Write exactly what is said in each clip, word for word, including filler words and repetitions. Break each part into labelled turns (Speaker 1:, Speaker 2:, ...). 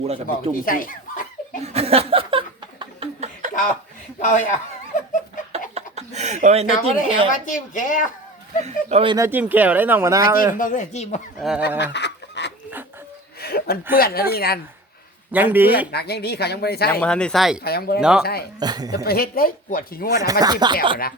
Speaker 1: กูแล้วก็
Speaker 2: บ
Speaker 1: ไป
Speaker 2: อก
Speaker 1: จุ่ม
Speaker 2: ที่ใช่เขาเขาเอา
Speaker 1: เอาไว้ใน
Speaker 2: เขา
Speaker 1: จิ้ม
Speaker 2: ได้
Speaker 1: แก้
Speaker 2: เอา
Speaker 1: ว
Speaker 2: มาจิ้มแก้ว
Speaker 1: เอาไว้ในจิ้มแก้วได้น้องมะนาว
Speaker 2: มา
Speaker 1: เอ
Speaker 2: จิ้
Speaker 1: อ
Speaker 2: มบ้างเลยจิ้มบ้าง
Speaker 1: เออ
Speaker 2: มันเปื้อนแล้วนี่นั่น
Speaker 1: ยังดี
Speaker 2: มันเปื้อนหนักยังดีเขายังไม่ได้ใช้
Speaker 1: ยังบ่ทันได้ใส่
Speaker 2: เขายังไม่ได้
Speaker 1: เนาะ
Speaker 2: ใช้จะไปเฮ็ดเลยปวดขี้งวดเอามาจิ้มแก้วนะ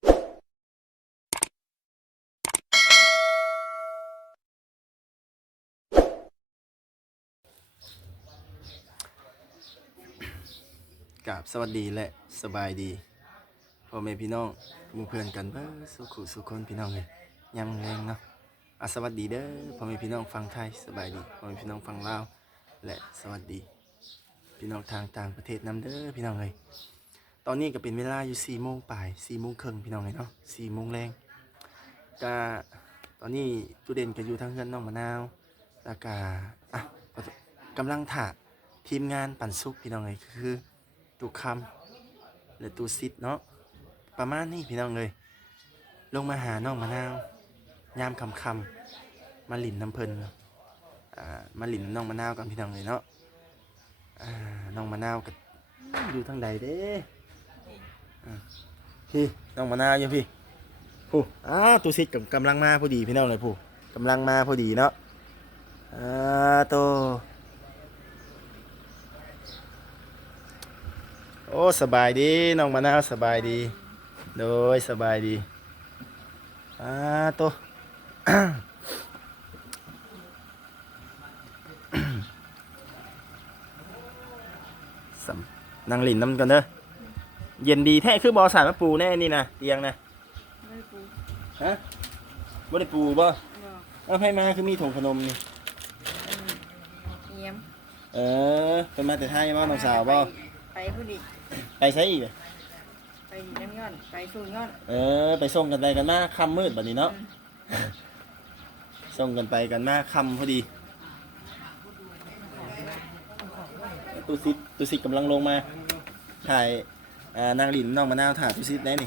Speaker 1: กับสวัสดีและสบายดีพ่อแม่พี่น้องหมู่เพื่อนกันเบ้อสุขุสุขคนพี่น้องเลยยามแรงเนาะอ่ะสวัสดีเด้อพ่อแม่พี่น้องฟังไทยสบายดีพ่อแม่พี่น้องฟังลาวและสวัสดีพี่น้องทางต่างประเทศนำเด้อพี่น้องเลยตอนนี้ก็เป็นเวลาอยู่สี่โมงปลายสี่โมงครึ่งพี่น้องเลยเนาะสี่โมงแรงก็ตอนนี้ตู้เด่นก็อยู่ทางเฮือนน้องมะนาวแล้วก็อ่ะกำลังถ่าทีมงานปั่นซุกพี่น้องเลยคือตูคำหรือตูซิดเนาะประมาณนี้พี่น้องเลยลงมาหาน้องมะนาวยามคำคำมาหลินน้ำเพลินอ่ามาหลินน้องมะนาวกันพี่น้องเลยเนาะอ่าน้องมะนาวกับอยู่ทางใดเด้อ่าพี่น้องมะนาวอยู่พี่ผู้อ้าตูซิดกับกำลังมาพอดีพี่น้องเลยผู้กำลังมาพอดีเนาะอ่าโตโอ้สบายดีน้องมะนาวสบายดีโดยสบายดีอ่าโต สำนั่งหลินน้ำกันเด้อเย็นดีแท้คือบอสารมาปูแน่นี่นะเตียงนะ
Speaker 3: ไม่ได้ปู
Speaker 1: ฮะบ่ได้ปูบ่
Speaker 3: บอก
Speaker 1: เอาให้มาคือมีถุงขนมนี่
Speaker 3: เงียม
Speaker 1: เออเป็นมาแต่ไทยบ่น้องสาวบ่
Speaker 3: ไปผู้ดิ
Speaker 1: ไปใช้อีก
Speaker 3: ไปน้ำย้อนไปสูงย้อน
Speaker 1: เออไปส่งกันไปกันมาค่ำมืดบัดนี้เนาะส่งกันไปกันมาค่ำพอดีตูซิดตูซิดกำลังลงมาถ่ายอ่านางหลินน้องมะนาวถ่ายตูซิดได้นี่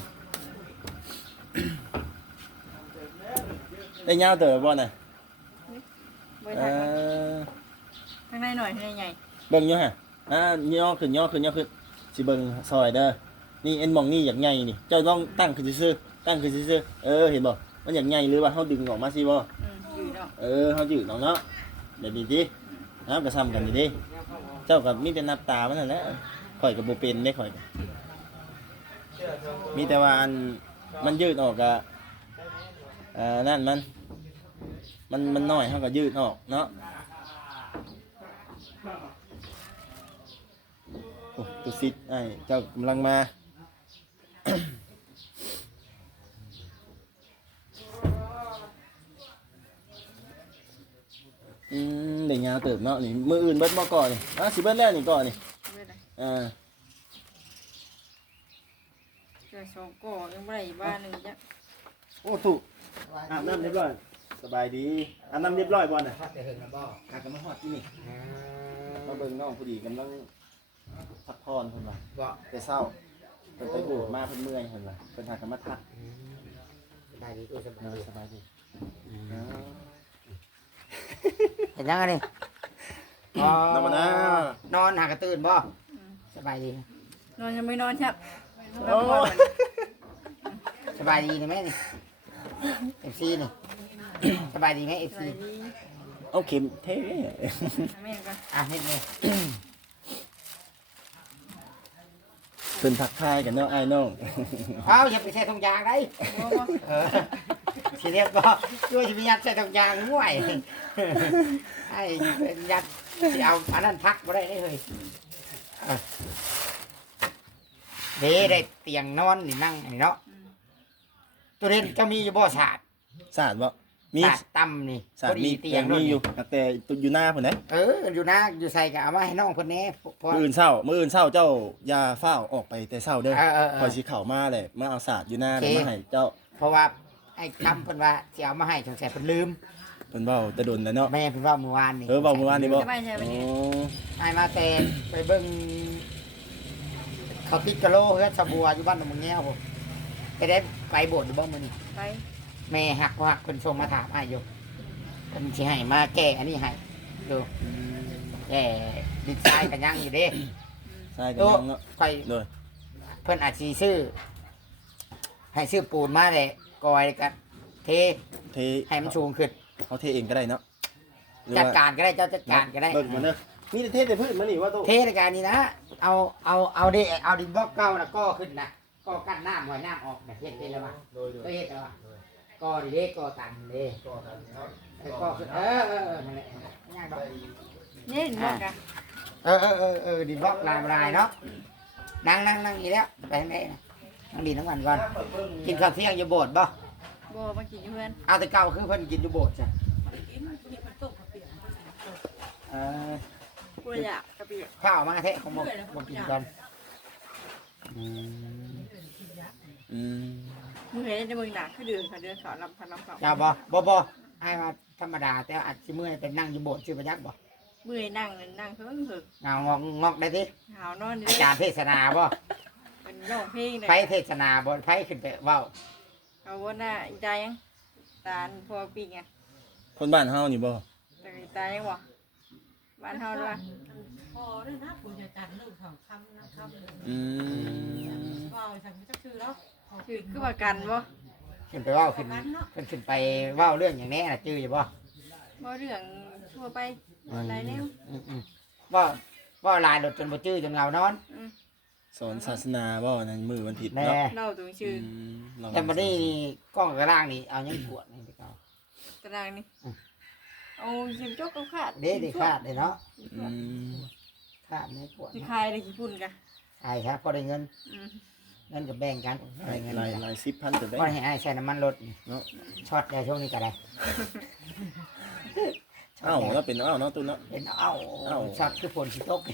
Speaker 1: ได้ยาวเต๋อบ่น่ะ
Speaker 3: เบอร์
Speaker 1: เอ
Speaker 3: ถ่าย
Speaker 1: อ
Speaker 3: ข้างในหน่อยข้างในใหญ่
Speaker 1: เบิ่งอยู่ฮะอ่าย่อขึ้นย่อขึ้นย่อขึ้นสิเบิ่งซอยเด้อนี่เอ็นมองนี่อยากใหญ่นี่เจ้าต้องตั้งขึ้นซื่อๆตั้งขึ้นซื่อๆเออเห็นบ่มันอยากใหญ่หรือว่าเฮาดึงออกมาสิบ่
Speaker 3: อืมอยู่เนาะ
Speaker 1: เออเฮายืดน้องเนาะแบบนี้ตินะก็ซ้ำกันนี่ดิเจ้าก็มีแต่นับตามันนั่นแหละข่อยก็บ่เป็นเด้ข่อยก็มีแต่ว่าอันมันยืดออกก็อ่านั่นมันมันมันน้อยเฮาก็ยืดออกเนาะโอ้ตุซิดไอ้เจ้ากำลังมา อืมเด็กยาวเติบเนาะนี่มืออื่นเบิดบ่ก่อนนี่อ่ะสิเบิดแล้วนี่ก่อนนี่
Speaker 3: เบอร์อะไร
Speaker 1: อ่า
Speaker 3: เจอสองก่อยังไม่ได้บ้านหนึ่งจ้ะ
Speaker 1: โอ้ถูกอาบน้ำเรียบร้อยสบายดีอาบน้ำเรียบร้อยบ่น่ะ
Speaker 2: ฮอดแต่เหิงแล้วบ่
Speaker 1: อาบกันมาฮอดที่นี่
Speaker 2: อ่า
Speaker 1: มาเบิ่งน้องพอดีกำลังพักผ่อนเพิ่นว่า
Speaker 2: บ่
Speaker 1: แต่เช้าเพิ่นไปโบสถ์มาเพิ่นเมื่อยเพิ่นว่าเพิ่นหากันมาทัก
Speaker 2: สบายดีตัวสบาย
Speaker 1: เออ
Speaker 2: ดี
Speaker 1: สบายดี
Speaker 2: เห็นยังไงนี่
Speaker 1: น้องมะนาว
Speaker 2: นอนหากระตื่นบ่สบายดี
Speaker 3: นอนยังไม่นอนครับน
Speaker 1: โอ้
Speaker 3: อนก่อน
Speaker 2: สบายดีนะแม่นี่เอฟซีนี่ สบายดีไหมเอฟ
Speaker 3: ส
Speaker 2: ซี
Speaker 3: วัสดี
Speaker 1: เอาเข็มเท่
Speaker 3: แม่กัน
Speaker 2: อ่ะนิดนึง
Speaker 1: เพิ่นทักทายกันเนาะอ้ายน้อง
Speaker 2: เอาอย่าไปใส่ถุงยางได้
Speaker 3: บ่บ่
Speaker 2: เออทีเรียกก็ช่วยจะมียัดใส่ถุงยางง่วยไอ้ยัดที่เอาอันนั้นพักมาได้เลยเออเด้ได้เตียงนอนนี่นั่งนี่เนาะตัวเด่นเจะมีอยู่บ่ศาสตร์
Speaker 1: สาดบ่มี
Speaker 2: ศาสตร์ต่ำนี่
Speaker 1: สา
Speaker 2: พ
Speaker 1: ด
Speaker 2: อดี
Speaker 1: มี
Speaker 2: เตียง
Speaker 1: มี
Speaker 2: นู่น
Speaker 1: อยู่แต่อยู่หน้าเพิ่นนะ
Speaker 2: เอออยู่นะอยู่ใส่กะเอามาให้น้องคนนี้พอ
Speaker 1: มื้ออื่นเช้ามื้ออื่นเช้าเจ้าอย่าฟ้าวออกไปแต่เช้าเด้อ
Speaker 2: เออเออเออ
Speaker 1: คอยสิเข้ามาแหละมาเอาสาดอยู่หน้า
Speaker 2: โอเค
Speaker 1: แล้วมาให้เจ้า
Speaker 2: เพราะว่าไอ้คำเพิ่นว่าสิเอามาให้สงสัยเพิ่นลืม
Speaker 1: เพิ่นเว้าแต่ดนแล้วเนาะ
Speaker 2: แม่เพิ่นว่าเมื่อวานนี่
Speaker 1: เออเว้าเมื่อวานนี่บ่
Speaker 3: สบายใจวันนี้
Speaker 1: โอ้
Speaker 2: ไอ้มาแต่ไปเบิ่งเขาติดกะโลเฮือดสะบัวอยู่บ้านหนองมึงแง้วผมไปได้ไปโบสถ์อยู่บ่มื้อนี้
Speaker 3: ไป
Speaker 2: แม่หักบ่หักเพิ่นส่งมาถามอ้ายอยู่เพิ่นสิให้มาแก้อันนี้ให้ดูแก้ดินทรายกันยังอยู่เด้
Speaker 1: ใช่กัน
Speaker 2: โต๊ะ
Speaker 1: เนาะ
Speaker 2: ค่อย
Speaker 1: โดย
Speaker 2: เพิ่นอาจสิซื้อ ให้ซื้อปูนมาเลยกอยกันเท
Speaker 1: เท
Speaker 2: ให้มันสูงขึ้น
Speaker 1: เขาเทเองก็ได้เนาะหรือ
Speaker 2: จัด
Speaker 1: ว่า
Speaker 2: การก็ได้เจ้าจัดการก็ได้
Speaker 1: เบิ่งมาเด้อมีแต่เทแต่พืชมานี่ว่าตู้
Speaker 2: เทในการนี้นะ เอาเอาเอาดิเอาดินบล็อกเก่านะก่อขึ้นนะก่อกั้นน้ำไว้น้ำออกนะเฮ็ดเป็นแล้วว่ะ
Speaker 1: โดยโด
Speaker 2: ก็
Speaker 1: ย
Speaker 2: เฮ็ดแล้วว่ะก่อดิเด้ก่อตันเด้
Speaker 1: ก็ตามนี้เนาะ
Speaker 2: ไอ้ก่อขึ้นเออเออเออนั่นแหละไม่ยากดอก
Speaker 3: นี่บอกอะ
Speaker 2: เออเออเออเออดินบล็อกลายลายเนาะนั่งนั่งนั่งอีแล้วไปทางไหนนะนั่งดินทั้งวันก่อนกินข้าวเที่ยงอยู่โบสถ์บ่
Speaker 3: บ่มากินอยู่เพื่อน
Speaker 2: เอาแต่เก่าคือเพิ่นกินอยู่โบสถ์จ้ะเออ
Speaker 3: กูอยากกระเปียก
Speaker 2: ข้าวมาเทะของบ่บ่กินก่อนอืม
Speaker 1: อืม
Speaker 3: มึงเห็นในมึงหนักคือเดือนค่ะเดือนเขาลำพันลำเขา
Speaker 2: จ้าบ่บ่บ่ให้มาธรรมดาแต่อาจสิเมื่อยเป็นนั่งอยู่โบสถ์ชื่อพยักบ่
Speaker 3: เมื่อยนั่งนั่งเพิ่งถึก
Speaker 2: เงางอกงอกได้สิ
Speaker 3: หาวนอน
Speaker 2: อาจารย์เทศนาบ่
Speaker 3: เป็นร้องเพลงเลย
Speaker 2: ไผเทศนาบ่ไผขึ้นไปเว้า
Speaker 3: เอาว่าหน้าอีตายังตาพอปีไง
Speaker 1: คนบ้านเฮานี่บ่
Speaker 3: แต่อีตายังวะบ้านเฮาด้วย
Speaker 4: พอด้วยนะคุณจะจัดเรื่องของคำนะคำเลย
Speaker 1: อืม
Speaker 4: ว่าฉันไม่จะชื่อแล้ว
Speaker 3: คือคือประกันบ่
Speaker 2: ขึ้นไปเว้าขึ้นเพิ่นขึ้นไปเว้าเรื่องอย่างนี้น่ะจื้ออยู่บ่
Speaker 3: บ่เรื่องทั่วไปอะไรแล้ว
Speaker 2: อืมอืมว่าว่าลายรถจนบ่จื้อจนเงานอน
Speaker 1: สอนศาสนาบ่นั่นมือวันผิด
Speaker 2: แน่
Speaker 1: เนาะ
Speaker 3: เล่าตัวชื่อ
Speaker 1: อืมเรา
Speaker 2: แต่บัดนี้นี่กล้องกระล่างนี่เอายังปวดนี่ไปเอา
Speaker 3: ตารางนี่เอาชิมจกก็ขาด
Speaker 2: เด้ได้คาดเลยเนาะ
Speaker 1: อืม
Speaker 2: คาดไม่ปวด
Speaker 3: สิคายได้กี่พุ่นกะ
Speaker 2: ใช่ครับพอได้เงิน
Speaker 3: อืม
Speaker 2: เงินก็แบ่งกันได้เงิน
Speaker 1: หลาย
Speaker 2: กัน
Speaker 1: หลายสิบพันแต่ได้
Speaker 2: พอให้อ้ายใช้น้ำมันรถนี่
Speaker 1: เนาะ
Speaker 2: ช็อตในช่วงนี้ก็ได้
Speaker 1: เอ้าแล้วเป็นเอ้าเนาะตู้เนาะ
Speaker 2: เป็นเอ้า
Speaker 1: เอ้า
Speaker 2: ช็อตคือฝนสิตก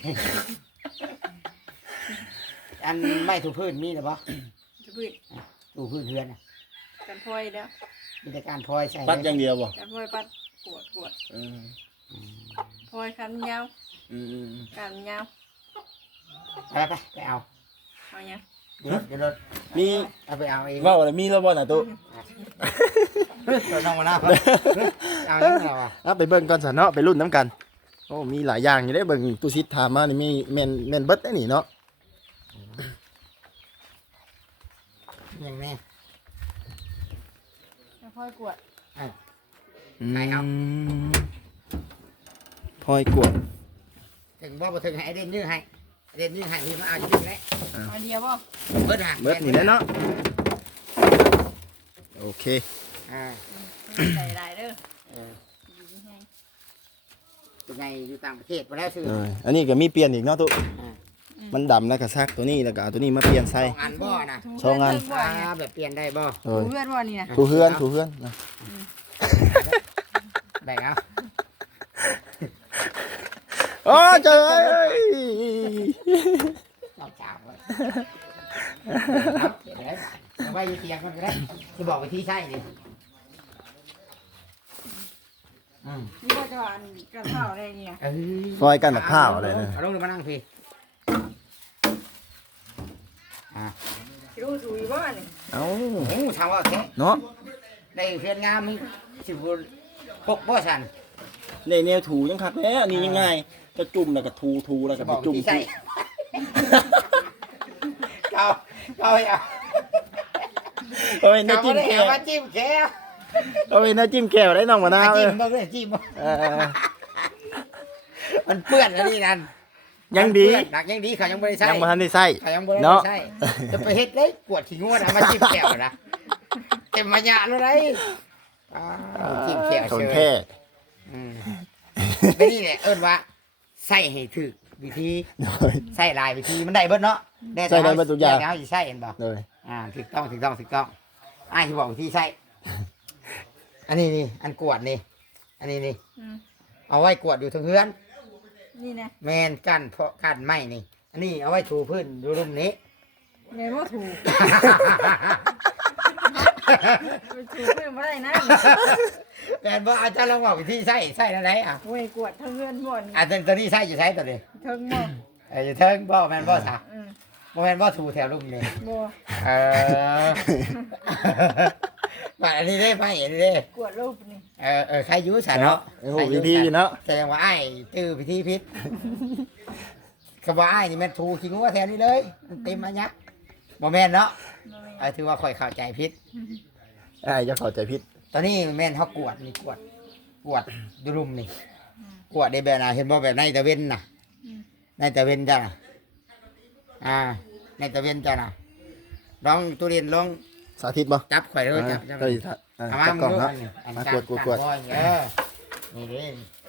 Speaker 2: อันไม่ถูพื้นมีหรือเปล่า
Speaker 3: จะพื้น
Speaker 2: ถูพื้นเฮือนน่ะ
Speaker 3: กันพลอยแล้ว
Speaker 2: มีแต่การพลอยใส่
Speaker 1: ปัดอย่างเดียวบ่
Speaker 3: กันพลอยปัดปวดปวด
Speaker 1: อืม
Speaker 3: พลอยคันยาว
Speaker 1: อืมอืม
Speaker 3: กันยาว
Speaker 2: ไปไปไปเอา
Speaker 3: เอายัง
Speaker 2: เดี๋ยวเดี๋ยวรถ
Speaker 1: มี
Speaker 2: เอาไปเอาเอง
Speaker 1: เว้าอะไรมีแล้วบ่น่ะตู้
Speaker 2: เราต้องมาหน้าเพิ่นเอายังไงวะ
Speaker 1: เอาไปเบิ่งก่อนซะเนาะไปรุ่นน้ำกันโอ้มีหลายอย่างอยู่ได้เบิ่งตู้ซิดถามมานี่มีแม่นแม่นเบิดได้นี่เนาะ
Speaker 2: ยังไง
Speaker 3: กันพลอยกวด
Speaker 2: ใครเอา
Speaker 1: มพลอยกวด
Speaker 2: ถึงบ่บ่ถึงให้ไอ้เด่นยื้อให้ไอ้เด่นยื้อให้ที่มาเอาอยู่นี่แหละ
Speaker 3: เอาเดียวบ่
Speaker 2: เบิดหา
Speaker 1: เบิดนี่แหละเนาะโอเค
Speaker 2: อ่า
Speaker 3: ใส่ได้เด้อ
Speaker 2: เออ
Speaker 3: อยู่ที่ให้
Speaker 2: เป็นไงอยู่ต่างประเทศบ่แล้วซื้อ
Speaker 1: เอออันนี้ก็มีเปลี่ยนอีกเนาะตู้
Speaker 2: อ่า
Speaker 1: มันดำแล้วก็ซักตัวนี้แล้วก็เอาตัวนี้มาเปลี่ยน
Speaker 2: ส
Speaker 1: ใส่
Speaker 2: องอันบ่นะ
Speaker 3: ถู
Speaker 1: สองอัน
Speaker 3: เพื่บ่
Speaker 2: อ่าแบบเปลี่ยนได้บ่
Speaker 1: เอ
Speaker 3: ถู
Speaker 1: อ
Speaker 3: เพื่อนบ่นี่นะ
Speaker 1: ถูเฮือนถูเฮือนนะ
Speaker 2: ได้เอา
Speaker 1: โอ้เจ้ย
Speaker 2: เราเจ้าไว้เอาเดี๋ยวได้เอาไว้อยู่เตียงมันก็ได้ที่บอกวิธีใช้นี่อืม
Speaker 3: นี่ก็จะว่าอันกันเท่าได้นี่นะ
Speaker 2: เออ
Speaker 1: ซอยกันกับข้าวอะไรนะ
Speaker 2: เอาลงมานั่งพี่อ่า
Speaker 3: สิรู้ถูอีบ่นี่
Speaker 1: เอ้า
Speaker 2: โอ้ทางว่าแค่
Speaker 1: เนาะ
Speaker 2: ได้เพียนงามมีสิบปกบ่สัน
Speaker 1: ในแนวถูยังคักแล้วอันนี้ยังไงก็จุ่มแล้วก็ถูถูแล้วก็
Speaker 2: จะ
Speaker 1: ไป
Speaker 2: บอก
Speaker 1: จุ่ม
Speaker 2: ที่ใช่เขาเขาเอา
Speaker 1: เอาไว้ใน
Speaker 2: เขา
Speaker 1: จิ้ม
Speaker 2: ได้
Speaker 1: แก้
Speaker 2: เอา
Speaker 1: ว
Speaker 2: มาจิ้มแก้ว
Speaker 1: เอาไว้ในจิ้มแก้วได้น้องมะนาว
Speaker 2: มา
Speaker 1: เอ
Speaker 2: จิ้ม
Speaker 1: อ
Speaker 2: มาเลยจิ้มมา
Speaker 1: เออ
Speaker 2: มันเปื้อนแล้วนี่นั่น
Speaker 1: ยังดี
Speaker 2: หนักยังดีเขายังไม่ได้ใช้
Speaker 1: ยังบ่ทันได้ใส่
Speaker 2: เขายังไม่ได้
Speaker 1: เนาะ
Speaker 2: ใช้จะไปเฮ็ดเลยกวดขี้งวดเอามาจิ้มแก้วนะเต็มมาหยาเลยอ้าวจิ้มแก้ว
Speaker 1: ขอ
Speaker 2: เช
Speaker 1: ง
Speaker 2: ย
Speaker 1: แท้
Speaker 2: อืมไม่นี่แหละเอิ้นว่าใส่ให้ถึกวิธี
Speaker 1: โดย
Speaker 2: ใส่หลายวิธีมันได้เบิดเนาะ
Speaker 1: ใส่ได้เบิดทุกอย่าง
Speaker 2: แล้วสิใส่เห็นบ่
Speaker 1: โดย
Speaker 2: อ่าถูกต้องถูกต้องถูกต้องอ้ายที่บอกวิธีใส่อันนี้นี่อันกวดนี่ อันนี้นี่
Speaker 3: อืม
Speaker 2: เอาไว้กวดอยู่ทั้งเฮือน
Speaker 3: นี่นะ
Speaker 2: แมนกันเพราะกันไม้นี่ อันนี้เอาไว้ถูพื้นดูรุ่มนี้
Speaker 3: แม่นบ่ถูกไปถูกเพื่อนบ่ได้นะ
Speaker 2: แมนบ่อาจารย์ลองบอกวิธีใส่ใส่อะไรอ่ะ
Speaker 3: โอ้ยกวดทั้งเพื่อนบ่นี่
Speaker 2: อาจารย์ตัวนี้ใส่อยู่ใส่ตัวนี้
Speaker 3: เทิงบ่
Speaker 2: เอออยู่เทิงบ่แมนบ่ซะ
Speaker 3: อืม
Speaker 2: บ่แมนบ่ถูแถวรุ่มนี้
Speaker 3: บ่
Speaker 2: เออ บัดอันนี้ได้ไหมอันนี้ได้
Speaker 3: กวดรูปนี่
Speaker 2: เออเออใครอยุ่สะเนาะ
Speaker 1: โอ้โหวิธีอยู่เนาะ
Speaker 2: แสดงว่าไอ้ายตื้อพิธีพิษกระว่าอ้ายนี่แม่นถูขี้งัวแถวนี้เลยมันเต็มอันยะบ่แม่นเนาะ
Speaker 3: บ่แม่น
Speaker 2: เออถือว่าข่อยเข้าใจผิด
Speaker 1: อ้ายจะเข้าใจผิด
Speaker 2: ตอนนี้แม่นเฮากวดนี่กวดกวดอยู่รุมนี่กวดได้แบบน่ะเห็นบ่แบบในตะเวนน่ะในตะเวนจ้ะน่ะอ่าในตะเวนจ้ะน่ะลองตุเรียนลอง
Speaker 1: สาธิตบ่
Speaker 2: จับข่อยเลยจับจับ
Speaker 1: เอ้ยถ้าอ่า
Speaker 2: เอามา
Speaker 1: จับกล่อง
Speaker 2: มึงดู
Speaker 1: เนาะ
Speaker 2: อันนี้อัน
Speaker 1: มา
Speaker 2: การ
Speaker 1: กวดกวดกวด
Speaker 2: การบ่อยเออนี่เด้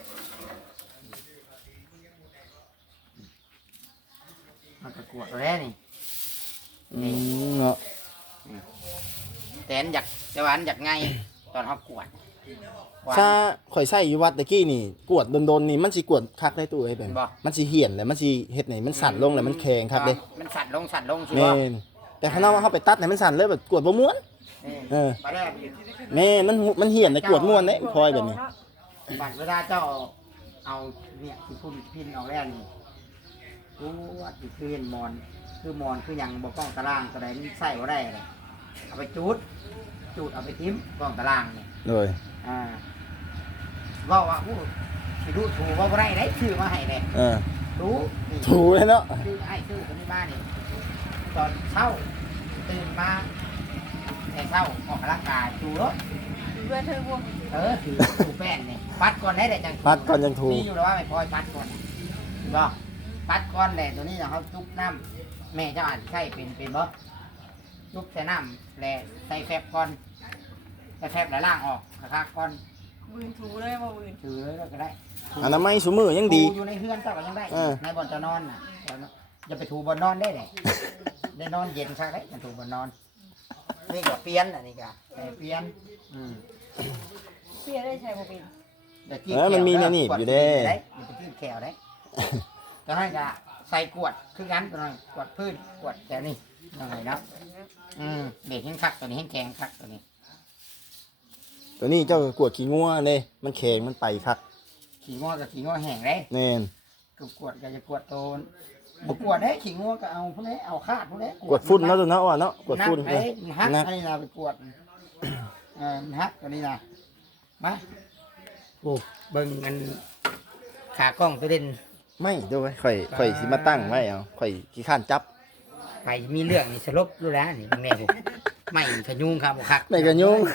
Speaker 2: มันก็กวดแล้วนี่
Speaker 1: อืมเนาะ
Speaker 2: แต่อันอยากแต่ว่าอันอยากไงตอนเฮากวดว่า
Speaker 1: ถ้าข่อยใช้อยู่วัดตะกี้นี่กวดโดนๆนี่มันสิกวดคักได้ตู้เอ้ยแบบ
Speaker 2: บ่
Speaker 1: มันสิเหี่ยนแล้วมันสิเฮ็ดให้มันสั่นลงแล้วมันแข็งคักเด้
Speaker 2: มันสั่นลงสั่นลงสิ
Speaker 1: แม่
Speaker 2: บ่
Speaker 1: นแต่ข้างนอกว่าเฮาไปตัดให้มันสั่นเลยแบบกวดบ่ม่วน
Speaker 2: นี่
Speaker 1: เออ
Speaker 2: บัดแรก
Speaker 1: แม่นมันหุมันเหี่ยนแต่กวดม่วนเด้พลอยแบบนี้
Speaker 2: บัดเวลาเจ้าเอาเนี่ยที่พุ่นพินออกแล้วนี่กวดนี่คือเห็นมอนคือมอนคือหยังบ่กล้องตารางตัวใดมันใส่บ่ได้เลยเอาไปจูดจูดเอาไปทิ้มกล้องตารางนี่
Speaker 1: โดย
Speaker 2: อ่าเว่าว่าอู้สิรู้ถูกว่าบ่ได้ได้ชื่อมาให้เลย
Speaker 1: เออ
Speaker 2: รู้นี่
Speaker 1: ถูเลยเนาะ
Speaker 2: ชื่อไอ้ชื่อคนนี้มานี่ตอนเช้าตื่นมาแต่เช้าออกกำลังกายจูรถ
Speaker 3: อยู่เพื่อนเธอพวก
Speaker 2: เออถือถูแป้นนี่ปัดก่อนได้แต่จัง
Speaker 1: ปัดก่อนยังถู
Speaker 2: มีอยู่แล้วว่าไม่พอยปัดก่อนเห็นบ่ปัดก่อนแหละตัวนี้นะเขาจุบน้ำแม่เจ้าอ่านใช่เป็นเป็นบ่จุบใส่น้ำแหละใส่แฟบก่อนใส่แฟบแล้วล่างออกนะครับก่อน
Speaker 3: บืนถูเลยบ่บืน
Speaker 2: ถือเลยก็ได้
Speaker 1: อนามัยซุมือยังดี
Speaker 2: ถูอยู่ในเฮือนเจ้าก็ยังได้
Speaker 1: เออ
Speaker 2: ในบ่อนจะนอนน่ะอย่าไปถูบนนอนได้เลยได้นอนเย็นใช่ไหมอย่าถูบนนอนนี่ก็เปลี่ยนอันนี้ก็แต่เปลี่ยนอืม
Speaker 3: เสียได้ใช่บ่เป็น
Speaker 2: อย่าจิ้
Speaker 1: เออมันมีแนวหนีบอยู่เด้
Speaker 2: อย่าไปจิ้มแขวได้ตอนนั้นก็ใส่กวดคือกันตอนนั้นกวดพื้นกวดแถวนี้ยังไงเนาะอืมเด็กแห้งคักตัวนี้แห้งแข็งคักตัวนี้
Speaker 1: ตัวนี้เจ้ากวดขี้งัวเด้มันแข็งมันไปคัก
Speaker 2: ขี้ง้อกับขี้ง้อแห้งเลย
Speaker 1: แน่น
Speaker 2: ก็กวดก็จะกวดโตนบ่กวดได้ขี้ง้อก็เอาพวกนี้เอาคาดพวกนี้
Speaker 1: กวดฝุ่นเนาะตัวเนาะว่าเนาะกวดฝุ่น
Speaker 2: นั
Speaker 1: เออ
Speaker 2: ไอ้มันฮัก
Speaker 1: นัก
Speaker 2: อันนี้นะไปกวดเออมันฮักอันนี้นะมาโอ้เบิ่งอันขากล้องตัวเด่น
Speaker 1: ไม่เดี๋ยวไว้ข่อยข่อยสิมาตั้งไว้เอาข่อยขี้ข้านจับ
Speaker 2: ไปมีเรื่องนี่สลบรู้แล้วนี่บางแน่ผมไม่ขยุงครับบ่คัก
Speaker 1: ไม่กระยุง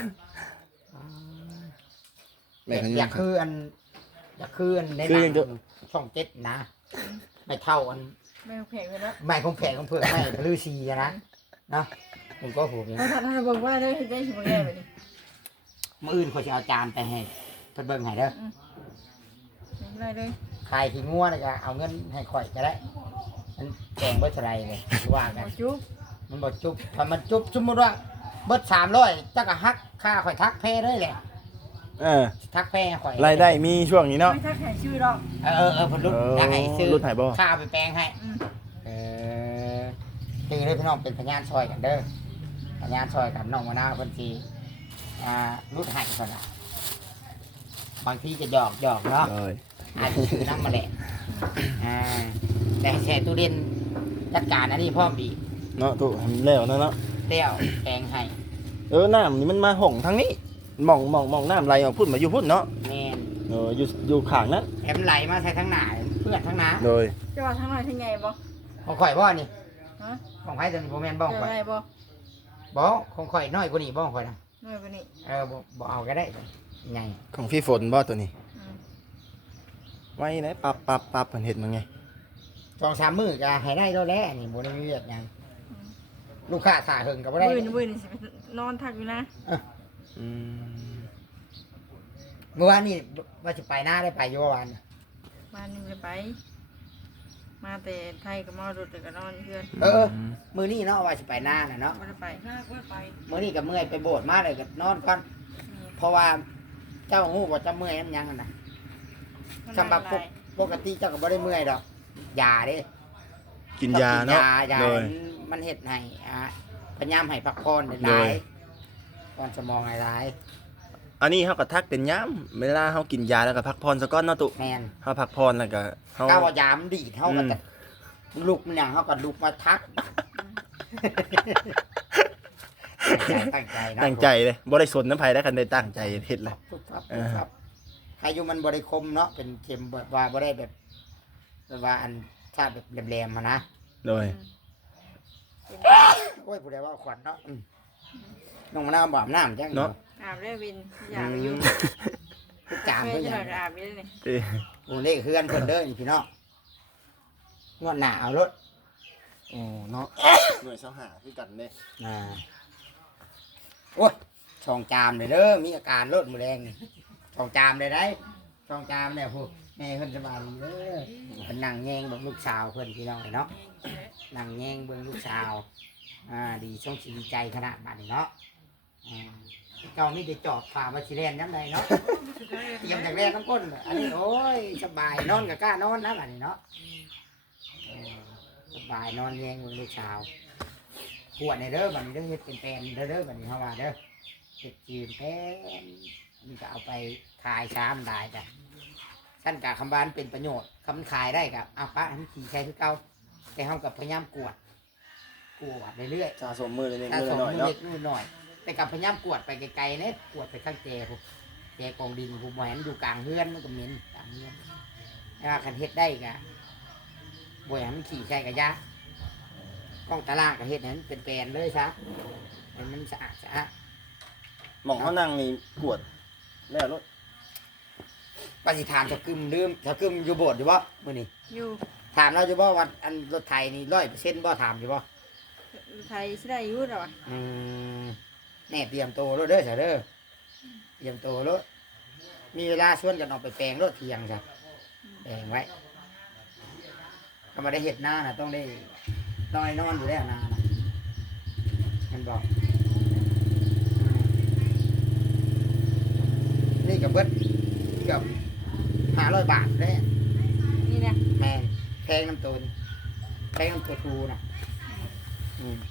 Speaker 1: ไม่
Speaker 2: อยาก
Speaker 1: กระยุ
Speaker 2: อง ยากคืออันอยากคืออันในห
Speaker 1: คือ
Speaker 2: นั
Speaker 1: ยัง งเด้อ
Speaker 2: ช่องเจ็ดนะไม่เท่าอัน
Speaker 3: ไม่แข็งเลยเนาะ
Speaker 2: ไม่คงแผงของเพื่อนไม่ลือซีอะนะเนาะผมก็ผมอย่าง
Speaker 3: ถ้าถ้าถ้าเบิ่งว่าได้ได้สิบ่ได้แบบนี้
Speaker 2: มื่ออื่นเขาจะเอาจานไปให้เพิ่นเบิ่งให้เด้อ
Speaker 3: ไม่ได้เลย
Speaker 2: ใครที่งัวนะก็เอาเงินให้ข่อยก็ได้มันแพงเบิดเท่าไหรเลยว่ากัน
Speaker 3: บ่จุ๊บ
Speaker 2: มันบ่จุบถ้ามันจุบสมมติว่าเบิดสามร้อยจักก็หักค่าข่อยทักแพ้เลยแหละ
Speaker 1: เออ
Speaker 2: ทักแพ้ให้ข่อย
Speaker 1: รายได้มีช่วงนี้เนาะ
Speaker 3: ไม่ถ้าแข็งชื่อดอก
Speaker 2: เออเออเออเพิ่นรุด
Speaker 1: เออ
Speaker 2: ทักให้ซื้อ
Speaker 1: รุดให้บ่
Speaker 2: ค่าเอาไปแปลงให้
Speaker 3: อืม
Speaker 2: เออตื่นเลยพี่น้องเป็นพยานซอยกันเด้อพยานซอยกับน้องมะนาวเพิ่นสิอ่ารุดให้ก่อนน่ะบางทีจะหยอกหยอกเนาะ
Speaker 1: เลย
Speaker 2: อาจจะซื้อน้ำมาแหละอ่าแต่แช่ตู้เด่นจัดการอันนี้พร้อมอีก
Speaker 1: เนาะตู้ให้มันแล้วเนาะเนาะ
Speaker 2: เตี้ยวแปลงให้
Speaker 1: เออน้ำนี่มันมาห่องทางนี้หม่องหม่องหม่องน้ำไหลออกพุ่นมาอยู่พุ่นเนาะ
Speaker 2: แมน
Speaker 1: เอออยู่อยู่ข้างนั้น
Speaker 2: แถมไหลมาใส่ทั้งหน้าเพื่อนทั้งหน้า
Speaker 1: โดย
Speaker 3: จะว่าทั้งน้อยทั้งใหญ่บ่
Speaker 2: ของข่อยบ่นี่
Speaker 3: ฮะ
Speaker 2: ของไผ่ตัวนี้บ่แม่นบ่ของ
Speaker 3: จะ
Speaker 2: ข่อย
Speaker 3: ได้บ่
Speaker 2: บ่ของข่อยน้อยกว่านี้บ่ของข่อยนะ
Speaker 3: น้อยกว่านี้
Speaker 2: เออบ่บ่เอาก็ได้ใหญ่
Speaker 1: ของพี่ฝนบ่ตัวนี้
Speaker 3: อืม
Speaker 1: ไว้ไหนปับปับปับเพิ่นเฮ็ดมันไง
Speaker 2: สองสามมื้อก็ให้ได้ตัวแล้วนี่บ่ได้มีเวียกหยังลูกค้าถ่าหึงก็บ่ได้
Speaker 3: บืนบืนนี่สิไปนอนทักอยู่นะ
Speaker 1: อืม
Speaker 2: เมื่อวานนี่ว่าสิไปหน้าได้ไปอยู่เมื่อวาน
Speaker 3: บ้านนี่จะไป มาแต่ไทยก็มารถแต่ก็นอนเพื่อน
Speaker 2: เออมื้อนี้เนาะว่าสิไปหน้าน่ะเนาะ
Speaker 3: บ่ได้ไปหน้าก็ไป
Speaker 2: มื้อนี้ก็เมื่อยไปโบสถ์มาเลยก็นอนก่อน เพราะว่าเจ้าหูบ่จะเมื่อยน้ำหยังนั่นน่ะ สำหรับพวก ปกติเจ้าก็บ่ได้เมื่อยดอกยาเด้
Speaker 1: กินยาเนาะ
Speaker 2: ยายา
Speaker 1: โดย
Speaker 2: มันเฮ็ดให้อ่าพยายามให้พักผ่อนห
Speaker 1: โด
Speaker 2: ลาย ยก่อนสมองหลาย
Speaker 1: อันนี้เฮาก็ทักเป็นย้ำเวลาเฮากินยาแล้วก็พักผ่อนซะก่อนเนาะตุ
Speaker 2: ๆแม่น
Speaker 1: เฮาพักผ่อนแล้วก็เฮา
Speaker 2: ก้าวว่ายามนดีดเฮาก็
Speaker 1: อืม
Speaker 2: จะลุกมันหยังเฮาก็ลุกมาทักตั้งใจนะ
Speaker 1: ตั้งใจเลยบ่ได้สนน้ำไผได้คันได้ตั้งใจเฮ็ดเลย
Speaker 2: ปุ๊บครับ
Speaker 1: เอ
Speaker 2: ปุ๊
Speaker 1: อ
Speaker 2: บครับใครอยู่มันบ่ได้คมเนาะเป็นเข็มแบบว่าบ่ได้แบบแบบว่าอันชาติแบบแหลมๆมานะ
Speaker 1: โดย
Speaker 2: โอ้ยผู้ใดว่าขวัญเนาะอืมน้องมะนาวบ่อาบน้ำจัง
Speaker 1: เนาะ
Speaker 3: อาบได้วินอยากไปอยู่
Speaker 2: ทุกจาม
Speaker 3: เพื่
Speaker 2: เพิ่
Speaker 3: อน
Speaker 2: น
Speaker 3: จะ
Speaker 2: อ
Speaker 3: ห
Speaker 2: ย่า
Speaker 3: น่อง ยอาบอยู่นี่
Speaker 1: เอ้ย
Speaker 2: โอ้เลขเฮือนเพิ่นเด้อนี่พี่น้องงวดหน้าเอารถ
Speaker 1: โอ้เนาะหน่วยเสาหาคือกันเด้
Speaker 2: อ่าโอ้ยช่องจามเลยเด้อมีอาการรถมือแรงนี่ช่องจามเลยได้ช่องจามเนี่ยพวกแม่เพิ่นสบายดีเด้อเพิ่นนั่งแยงเบิ่งลูกสาวเพิ่นพี่น้องเนาะนั่งแยงเบิ่งลูกสาวอ่าดีช่องสิดีใจขนาดบัดนี้เนาะอ่าเจ้ามีแต่จอดฝ่ามาสิแล่นน้ำใดเนาะเตรียมจากแรกน้ำก้นอันนี้โอ้ยสบายนอนก็กล้านอนนะบัดนี้เนาะเออสบายนอนแยงเบิ่งลูกสาวขวดในเด้อบัดนี้เด้อเฮ็ดเป็นแปลนเด้อเด้อบัดนี้เฮาว่าเด้อเฮ็ดจีนแป้นนี่ก็เอาไปขายซ้ำได้จ้ะท่านกะคำบานเป็นประโยชน์คำขายได้กับเอาปะให้มันขี่ใช้คือเก่าแต่เฮากับพยายามกวดกวดเรื่อยๆ
Speaker 1: สะสมมือเลยนี่
Speaker 2: ถ้า
Speaker 1: มือ
Speaker 2: สอง
Speaker 1: หน่อย
Speaker 2: มือ
Speaker 1: เนาะ
Speaker 2: เล็กนู่นหน่อย แต่กับพยายามกวดไปไกลๆเนี่ยกวดไปข้างแจผมแจกองดินผมเห็นอยู่กลางเฮือนมันก็เหม็นกลางเฮือนถ้าคันเฮ็ดได้กะบ่อยให้มันขี่ใช่กะยะกล้องตารางกับเฮ็ดให้มันเป็นแปลนเลยซะให้มันสะอาดสะอาด
Speaker 1: หม่องเขานั่งนี่กวดแล้วรถ
Speaker 2: ปฏิฐานจะกึมลืมจะกึมอยู่โบสถ์อยู่บ่มื้อนี้
Speaker 3: อยู่
Speaker 2: ถามเราอยู่บ่ว่าอันรถไทยนี่ร้อยเปอร์เซ็นต์บ่ถามอยู่บ่
Speaker 3: ไทยสิได้อยู่หรอวะ
Speaker 2: อืมแน่เตรียมตัวรถเด้อเสยเด้อเตรียมตัวรถมีเวลาชวนกันออกไปแปลงรถเทียงจ้ะแปลงไว้ถ้ามาได้เห็ดหน้าน่ะต้องได้นอนนอนอยู่แล้วนานะมันบอกนี่กับเบิดเกับห้าร้อยบาทเลย
Speaker 3: นี่นะ
Speaker 2: แม่นแพงน้ำตัวนี่แพงน้ำตัวทูนะอืม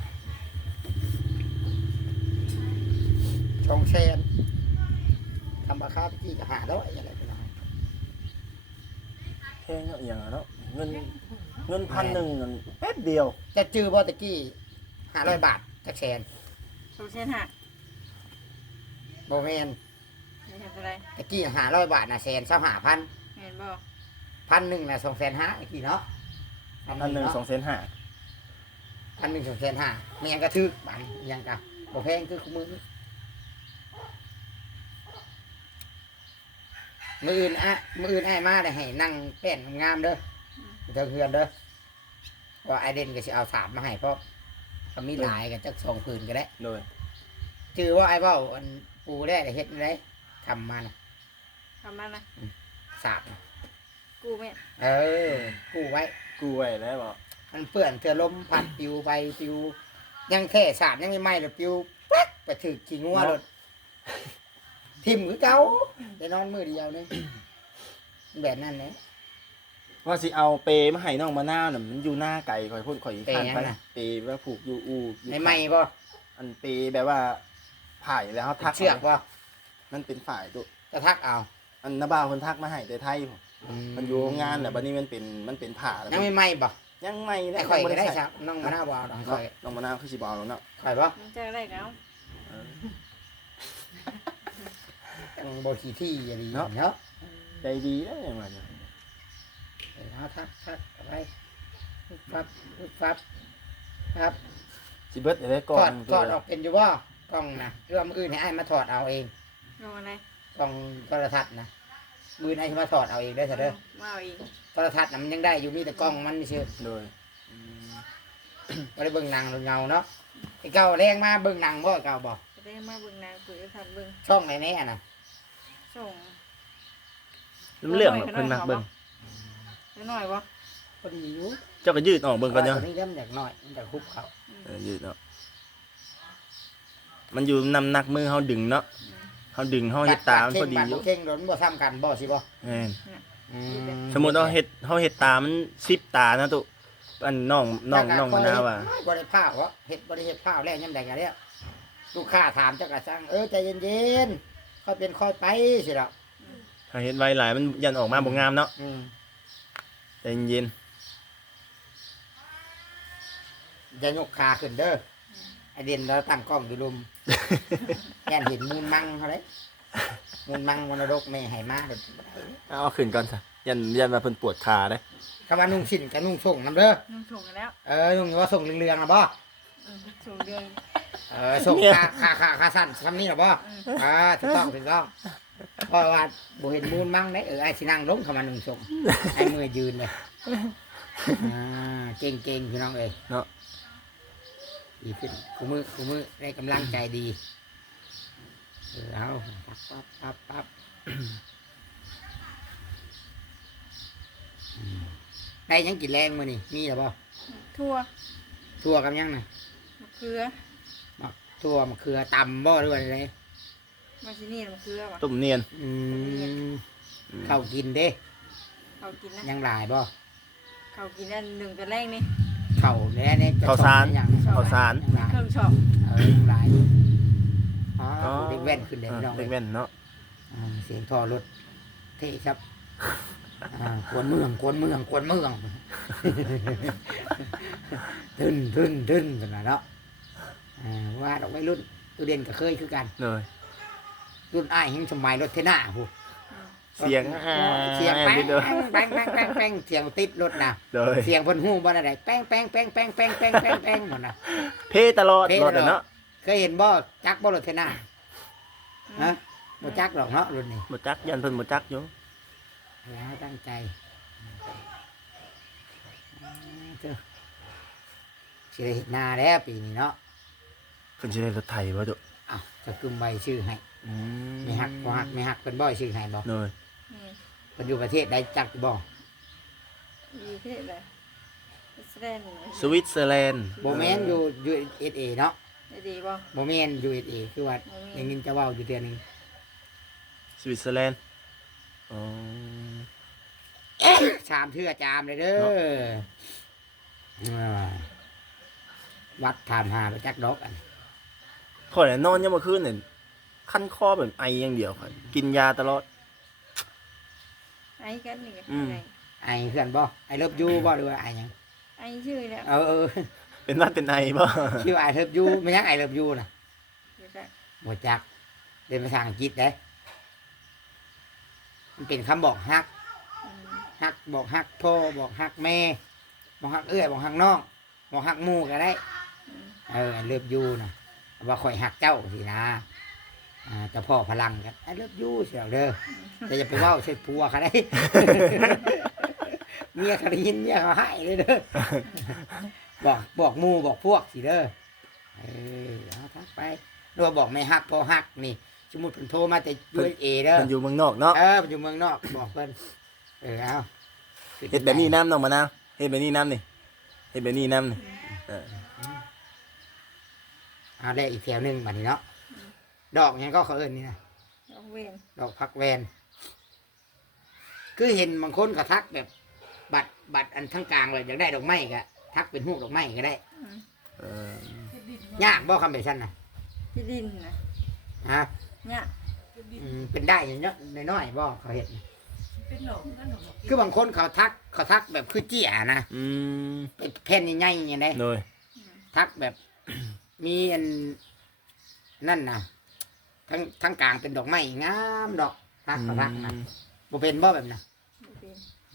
Speaker 2: ชองแซนทำราคาที่จะหาร้อยอะไรไปหน่อย
Speaker 1: แพงเนาะอหย่างเนาะเงินเงินพันหนึ่งนั่นแป๊บเดียว
Speaker 2: จะจื้อบ่ตะกี้ห้าร้อยบาทจากแสน
Speaker 3: โซเชียลหัก
Speaker 2: โบแมน
Speaker 3: ไม่เห็นอะไร
Speaker 2: ตะกี้ห้าร้อยบาทนะแสนเศร้าหาพัน
Speaker 3: เห็นบ่
Speaker 2: พันหนึ่งนะสองแสนห้าตะกี้เนาะ
Speaker 1: พันหนึ่งสองเซนห้า
Speaker 2: พันหนึ่งสองแสนห้าไม่ยังกระทึกบันยังกะบ่แพงคือคู่มือมืออื่นอ่ะมืออื่นไอ้ายมาได้ให้นั่งแป้นงามๆเด้อเจ้าเฮือนเด้อว่าไอเดนก็สิเอาสามมาให้เพราะเขามีหลายกันจักสองผืนก็ได้
Speaker 1: โดย
Speaker 2: จือว่าไอ้เบ้าอันปูได้แต่เฮ็ดได้ทำมานะ
Speaker 3: ทำมานะ
Speaker 2: สาบนะ
Speaker 3: กูไม่
Speaker 2: เออกู้ไว้
Speaker 1: กูไว้แล้วบ่
Speaker 2: มันเปื่อนเถื่อลมพัดปิวไปปิวยังแค่สาบยังไม่ไหม้เลยปิวปั๊กไปถึกขี้งัวเลยทิมคือเก่าได้นอนมือเดียวนึงแบบนั้นเลย
Speaker 1: ว่าสิเอาเปมาให้น้องมะนาวน่ะมันอยู่หน้าไก่ข่อยพูดข่อย
Speaker 2: เป
Speaker 1: ข้าน
Speaker 2: ยัง
Speaker 1: ไป
Speaker 2: น่ะ
Speaker 1: เปว่าผูกอยู่อูอยู่
Speaker 2: ในไหม้ป่ะ
Speaker 1: อันเปแบบว่าผ่ายแล้วเขาทัก
Speaker 2: เชือกป่ะ
Speaker 1: มันเป็นฝ่ายตัว
Speaker 2: จะทักเอา
Speaker 1: อันนาบ่าวคนทักมาให้แต่ไทยผมมันอยู่โรงงานน่ะบัดนี้มันเป็นมันเป็นผ่าแล้ว
Speaker 2: ยังไม่ไหม้ป่ะ
Speaker 1: ยังไม่
Speaker 2: ไอ้
Speaker 1: ได้
Speaker 2: ข่อย
Speaker 1: บ่
Speaker 2: ก็ได้
Speaker 1: ใส่
Speaker 2: ครับน้องมาหน้าบอลน้องข่
Speaker 1: เนาะ
Speaker 2: อย
Speaker 1: น้องมะนาวคือสิบ่เอาแล้วเนาะ
Speaker 2: ข่อยป่ะ
Speaker 3: มันจะได้แล้ว
Speaker 1: เออ
Speaker 2: ยังบขี้ที่อะไรเนาะเนาะ
Speaker 1: ใจดีได้อยังไงเนี่ย
Speaker 2: เอาทักทักเอาไปปึ๊บปั๊บปึ๊บปั๊บครับ
Speaker 1: สิเบิดได้
Speaker 2: ถ
Speaker 1: ก่อ
Speaker 2: อน ดถอดออกเป็นอยู่บ่กล้องนะเรื่องมืออื่นให้ไอ้ายมาถอดเอาเอง
Speaker 3: ลงอะไร
Speaker 2: กล้องโทรทัศน์นะมือไอ้ายมาถอดเอาเองได้อเถอะเด้อ
Speaker 3: มาเอาอีก
Speaker 2: โทรทัศน์น่ะมันยังได้อยู่มีแต่กล้องมันไม่เชื่อ
Speaker 1: โดย
Speaker 2: ไม่ได้เบิ่งหนังเงาเนาะไอ้เก่าแรงมาเบิ่งหนังบ่เก่าบ่
Speaker 3: จะได้มาเบิ่งนางคุยกับท่านเบิ่ง
Speaker 2: ช่องไหนแน่น่ะ
Speaker 3: ส่ง
Speaker 1: เรื่องแบบเพิ่นมักเบิ่ง
Speaker 3: หน่อยบ่
Speaker 2: พอดีอยู่
Speaker 1: เจ้าก็ยืดออกเบิ่งก่อนเนาะ
Speaker 2: ตัวนี้เริ่มอยากน้อยมันอยากคุบเขา
Speaker 1: เออยืดเนาะมันอยู่นำหนักมือเฮาดึงเนาะเฮาดึงเฮาเฮ็ดตามันพอดีอยู่
Speaker 2: เข่งโดนบ่ซ้ำกันบ่สิบ่
Speaker 1: แม่น
Speaker 2: อืม
Speaker 1: สมมุติเราเฮ็ดเฮาเฮ็ดตามันสิบตานะตุอันน้องน้องน้องมะนาวอ่ะ
Speaker 2: บ่ได้ผ้าวะเฮ็ดบ่ได้เฮ็ดผ้าวแล้วยามใดกันแล้วลูกค้าถามเจ้าก็สั่งเออใจเย็นๆค่อยเป็นค่อยไปสิล่ะ
Speaker 1: ถ้าเฮ็ดไวหลายมันยันออกมาบ่งามเนาะ
Speaker 2: อืม
Speaker 1: ใจเย็น
Speaker 2: อย่ายกขาขึ้นเด้อไอเด่นเราตั้งกล้องอยู่ลุม แย่นเห็นมูลมังเขาเลยมูลมังมรดกแม่ให้มาเด้อ
Speaker 1: ๆเอาขึ้นก่อนซะ
Speaker 2: อ
Speaker 1: ยันยันมาเพิ่นปวดขาเด้
Speaker 2: คำว่านุ่งสิ้นกับนุ่งส่งนํเด้อ
Speaker 3: นุ่งถุงกันแล้ว
Speaker 2: เออนุ่งอยู่ว่าส่งเรืองๆนะบ่
Speaker 3: อืมถุงเดือน
Speaker 2: เออส่งขาขาขาขาสั้นทำนี่นะบ่อ่าถูกต้องถูกต้องเพราะว่าบ่เห็นมูลมั่งได้เออไอ้สินั่งลงคำว่านุ่งส่งไอ้มือยืนเลยอ่าเก่งเก่งพี่น้องเอ้ย
Speaker 1: เนาะ
Speaker 2: ดีขึ้นกูมือกูมือได้กำลังใจดีเออเอาปั๊บปั๊บปั๊บปั๊บอืมได้ยังกินแรงมื้อนี่มีหรือบ่
Speaker 3: ทั่ว
Speaker 2: ทั่วกับยังน่ะ
Speaker 3: มะเขือ
Speaker 2: มักทั่วมะเขือตำบ่หรือว่าอะไร
Speaker 3: มาที่นี่มะเขือว่ะ
Speaker 1: ต้มเนียน
Speaker 2: อืมเข้าวกินเด้
Speaker 3: เขากินนะ
Speaker 2: ยังหลายบ่
Speaker 3: เขากินอันหนึ่งเป็นแรกนี่
Speaker 2: เข้าวแน่เนี่ยจะ
Speaker 1: ข้าวสาร
Speaker 2: อย่าง
Speaker 1: ข้าวสาร
Speaker 2: ยังหลาย
Speaker 3: เครื่องช็อป
Speaker 2: เออยังหลายอ๋อ
Speaker 1: อ๋อ
Speaker 2: เด็กแว่นขึ้นเลย
Speaker 1: อ่า
Speaker 2: พี่น้อง
Speaker 1: เด็กแว่นเนาะ
Speaker 2: อ่าเสียงท่อรถเท่ครับอ่ากวนเมืองกวนเมืองกวนเมือง ทึนทึนทึนกันนะเนาะอ่าว่าดอกไม้รุ่นตัวเด่นก็เคยคือกัน
Speaker 1: เลย
Speaker 2: รุ่นอ้ายแห่งสมัยรถเทน่าผู้
Speaker 1: เสียงอ่า
Speaker 2: เสียงแป้ง
Speaker 1: นิดเดียว
Speaker 2: แป้งแป้งแป้งแป้งเสียงติดรถนะ
Speaker 1: เลย
Speaker 2: เสียงเพ่นหูบ่อะไรแป้งแป้งแป้งแป้งแป้งแป้งแป้งแป้งหมดนะ
Speaker 1: เพตลอด
Speaker 2: เพ
Speaker 1: ร
Speaker 2: ตลอด
Speaker 1: ถอะเนาะ
Speaker 2: เคยเห็นบ่จักบ่รถเทน่าฮะบ่จักหรอกเนาะรุ่นนี้
Speaker 1: บ่จักยันเพิ่นบ่จักอยู่
Speaker 2: แล้วตั้งใจเจ้าสิได้เฮ็ดนาแล้วปีนี้เนาะ
Speaker 1: เพิ่นสิได้รถไถบ่ตุ
Speaker 2: อ้าวจะกึมใบชื่อให้
Speaker 1: อืม
Speaker 2: ไม่ฮักบ่ฮักไม่ฮักเพิ่นบ่ให้ชื่อให้บ่
Speaker 1: เลย
Speaker 3: อืม
Speaker 2: เพิ่นอยู่ประเทศใดจักบ่
Speaker 3: ดีขึ้นเลยแสดง
Speaker 1: สวิตเซอร์แลนด์
Speaker 2: บ่แม่นอยู่ ยู เอส เอ เนาะ
Speaker 3: ได้ดีบ่
Speaker 2: บ่แม่น ยู เอส เอ คือว่า
Speaker 3: บ่แม่น
Speaker 2: อย่างนี้จะเว้าอยู่เดือนหนึง
Speaker 1: สวิตเซอร์แลนด์อ๋อ
Speaker 2: ชามเทื่อจามเลยเด้ออ่าวัดทานหาไปจักดอกอัน
Speaker 1: ข่อยน่ะนอนยามมื้อคืนนี่คันคอแบบไออย่างเดียวค่ะกินยาตลอด
Speaker 3: ไอ้กันนี่
Speaker 1: อืม
Speaker 3: ไง
Speaker 2: ไอเพื่อนบ่ไอเลิฟยูบ่หรือว่าไอหยัง
Speaker 3: ไอ้ชื่อแล้ว
Speaker 2: เออเออ
Speaker 1: เป็นนัดเป็นไอบ่
Speaker 2: ชื่อไอเลิฟยูไม่ยังไอเลิฟยูน่ะ
Speaker 3: ไม่ใช่
Speaker 2: บ่จักเรียนภาษาอังกฤษเด้มันเป็นคำบอกฮัก
Speaker 3: อืม
Speaker 2: ฮักบอกฮักพ่อบอกฮักแม่บอกฮักเอื้อยบอกฮักน้องบอกฮักหมู่ก็ได้
Speaker 3: อืม
Speaker 2: เออไอเลิฟยูน่ะว่าข่อยฮักเจ้าสินะอ่าเจ้าพ่อพลังกันไอเลิฟยูเสียวเด้อแต่อย่าไปเว้าใส่ผัวเขาได้ เมียเขาได้ยินเมียเขาให้เลยเด้อ บอกบอกหมู่บอกพวกสิเด้อเออเอาทักไปหรือว่าบอกไม่ฮักพอฮักนี่สมมุติเพิ่นโทรมาแต่ยูเอเด้อ
Speaker 1: เพิ่นอยู่เมืองนอกเนาะ
Speaker 2: เออเพิ่นอยู่เมืองนอกบอกเพิ่นเออเอา
Speaker 1: เฮ็ดแบบนี้น้ำน้องมะนาวเฮ็ดแบบนี้น้ำนี่เฮ็ดแบบนี้น้ำนี่เออ
Speaker 2: เอาได้อีกแถวหนึงบัดนี้เนาะดอกหยังก็เขาเอิ้นนี่นะ
Speaker 3: เอาเวน
Speaker 2: ดอกผักแวนคือเห็นบางคนก็ทักแบบ บัตรบัตรอันทั้งกลางเลยอยากได้ดอกไม้ก็ทักเป็นหูปดอกไม้ก็ได้
Speaker 3: อืม
Speaker 1: เออ
Speaker 2: ยากบ่คำแบบชั้นนะ
Speaker 3: ที่ดินนะ
Speaker 2: ฮะ
Speaker 3: เนี่ย
Speaker 2: อืมเป็นได้อย่างเนาะน้อยๆบ่เขาเห็น
Speaker 4: เป็นหนองนั่นหนอง
Speaker 2: คือบางคนเขาทักเขาทักแบบคือเจี้ยนะ
Speaker 1: อืม
Speaker 2: เป็นแผ่นใหญ่ๆอย่างนี้
Speaker 1: โดย
Speaker 2: ทักแบบ มีอันนั่นนะทั้งทั้งกลางเป็นดอกไม้งามดอกทักเขาทักนะบ่เป็นบ่แบบน่ะ
Speaker 3: บ่เป็น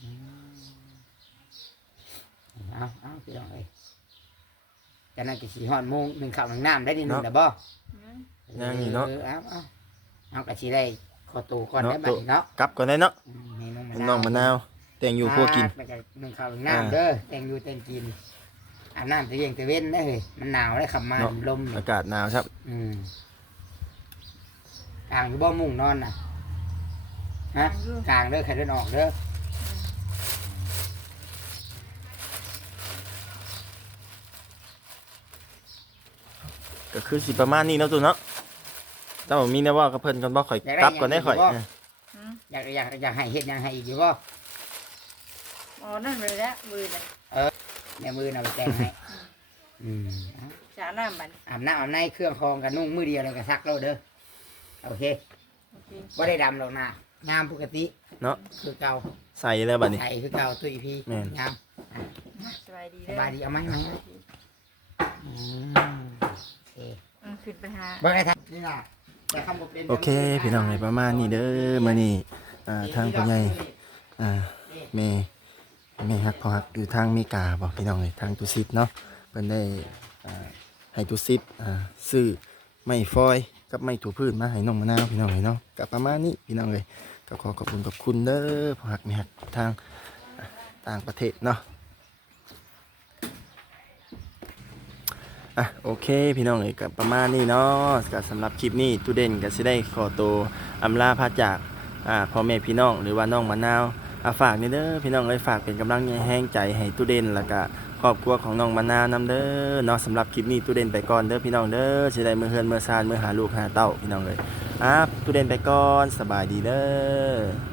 Speaker 2: เอาเอาพี่น้องเอ้ยจะน่าจะสี่ห้อนโมงหนึ่งข้าวหนึ่งน้ำได้ดีหนึ่งนะบ่
Speaker 3: อืม
Speaker 1: ยังนี่เนาะ
Speaker 2: ออเอาเอาเอากะสิได้ขอตูก่อนได้บัดนี้เนาะ
Speaker 1: กลับก่อนได้เนาะ
Speaker 2: อืมให้น้องมะ
Speaker 1: น้องมะนาวแต่งอยู่พวกกิน
Speaker 2: ไปกับหนึ่งข้าวหนึ่งน้ำเด้อแต่งอยู่แต่งกินอาบน้ำตะเวียงตะเว้นได้เลยมันหนาวได้ขับมา
Speaker 1: เนาะ
Speaker 2: ลมนี่
Speaker 1: อากาศหนาวครับ
Speaker 2: อืมกลางอยู่บ่มุงนอนน่ะฮะกลางเด้อใครเดินออกเด้อ
Speaker 1: ก็คือสิประมาณนี้เนาะตัวเนาะถ้าผมมีนะว่ากับเพิ่นก่อนบ่ข่อยกลับก่อนได้ข่อยเออ
Speaker 3: อืม
Speaker 2: อยากอยากอยากให้เฮ็ดหยังให้อีกอยู่บ่
Speaker 3: อ๋อนั่นเลยแล้วมือเลย
Speaker 2: ในมือน่ะไปแต่งให้อืมเอา
Speaker 3: จะน้ำบัน
Speaker 2: อาบน้ำอาบในเครื่องคองกันนุ่งมือเดียวเลยก็ซักแล้วเด้อโอเค
Speaker 3: โอเค
Speaker 2: บ่ได้ดำหรอกนะงามปกติ
Speaker 1: เนาะ
Speaker 2: คือเก่า
Speaker 1: ใส่แล้วบัดนี้
Speaker 2: ไทยคือเก่าตุ้ยพี่
Speaker 1: แม่น
Speaker 2: งาม
Speaker 3: สบายดี
Speaker 2: สบายดีเอาไหมไหมอืมโอเค
Speaker 3: อืมขึ้นไปหา
Speaker 2: เบิ่งไอ้ท่านนี่ล่ะแต่คำบ่เป็น
Speaker 1: โอเคพี่น้องเลยประมาณนี้เด้อมื้อนี้อ่าทางผู้ใหญ่อ่าแม่แม่ฮักพอฮักอยู่ทางอเมริกาบ่พี่น้องเลยทางตุซิดเนาะเพิ่นได้อ่าให้ตุซิดอ่าซื้อไม้ฟอยกับไม้ถูพื้นมาให้น้องมะนาวพี่น้องเลยเนาะก็ประมาณนี้พี่น้องเลยก็ขอขอบคุณขอบคุณเด้อพอฮักแม่ฮักทางอ่าต่างประเทศเนาะอ่ะโอเคพี่น้องเลยก็ประมาณนี้เนาะก็สำหรับคลิปนี้ตู้เด่นก็สิได้ขอตัวอำลาพาจากอ่าพ่อแม่พี่น้องหรือว่าน้องมะนาวอ่ะฝากนี่เด้อพี่น้องเอ้ยฝากเป็นกำลังแห้งใจให้ตู้เด่นแล้วก็ครอบครัวของน้องมะนาวนํเด้อเนาะสำหรับคลิปนี้ตู้เด่นไปก่อนเด้อพี่น้องเด้อสิได้มื้อเฮือนมื้อซานมื้อหาลูกหาเต้าพี่น้องเลยอ่ะตู้เด่นไปก่อนสบายดีเด้อ